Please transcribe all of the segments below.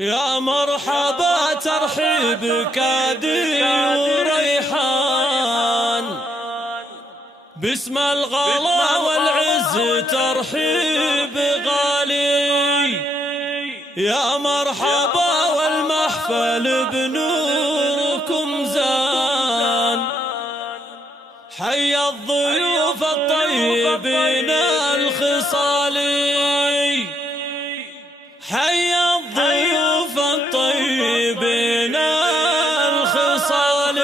يا مرحبا ترحيب كادي وريحان، باسم الغلا والعز ترحيب غالي. يا مرحبا والمحفل بنوركم زان، حي الضيوف الطيبين الخصالي، حي الضيوف الطيبين الخصالي.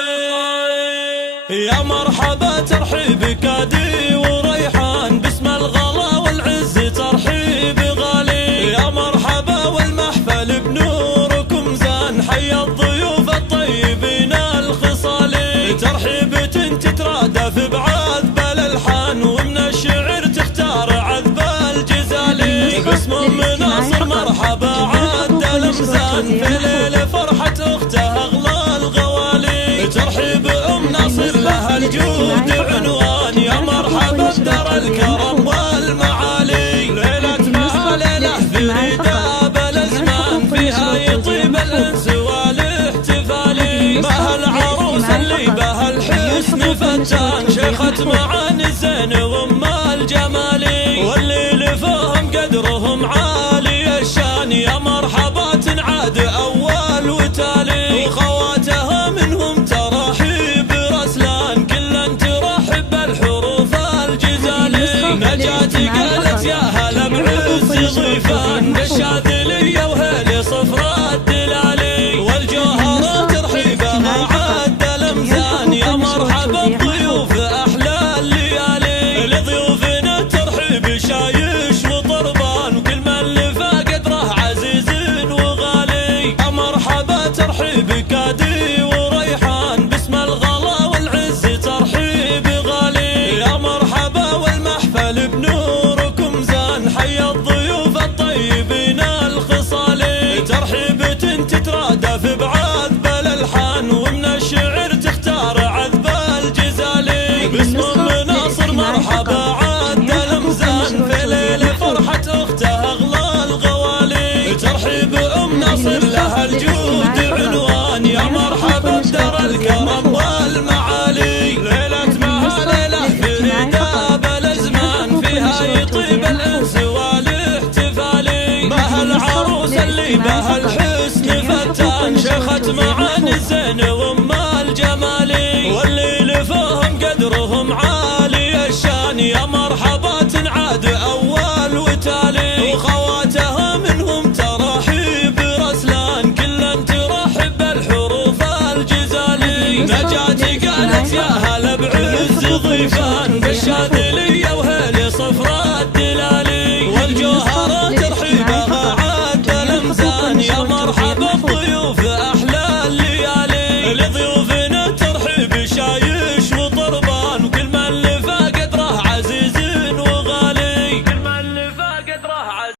يا مرحبا ترحيب كادي وريحان، باسم الغلا والعز ترحيب غالي. يا مرحبا والمحفل بنوركم زان، حي الضيوف الطيبين الخصالي. ترحيب تترادف بعذب الالحان، ومن الشعر تختار عذب الجزالي. باسم مناصر مرحبا عد الامزان، في ليل فرحة اخته اغلى الغوالي. ترحيب ام ناصر لها الجود عنوان، يا مرحبا بدار الكرم والمعالي. ليلة ما ليلة فريدة بالازمان، فيها يطيب الانس والاحتفالي. بها العروس اللي بها الحسن فتان، شيخة معاني الزين وام الجمالي. واللي لفهم قدرهم عالي الشان، يا مرحبا تنعاد اول وتالي. وخواتها منهم ترحيب رسلان، كلا ترحب بالحروف الجزالي. نجاتي قالت يا هلا بعز ضيفان، بالشاذلية وهيلي صفر الدلالي. والجوهرة ترحيبها عد الامزان، يا مرحبا بضيوف احلى الليالي. لضيوفنا ترحيب شايش وطربان، وكل من لفى قدره عزيز وغالي. يا مرحبا ترحيب كادي وريحان، باسم الغلا والعز ترحيب غالي. يا مرحبا والمحفل بنوركم زان، حي الضيوف الطيبين الخصالي. ترحيب تترادف بعذب الالحان، ومن الشعر تختار عذب الجزالي. باسم مناصر مرحبا عد الامزان، في ليل فرحة اخته اغلى الغوالي. ترحيب ام ناصر لها الجود عنوان، يا مرحبا بدار الكرم والمعالي. ليلة ما ليلة فريدة بالازمان، فيها يطيب الانس والاحتفالي. بها العروس اللي بها الحسن فتان، شيخة معاني الزين وام الجمالي. واللي لفهم قدرهم عالي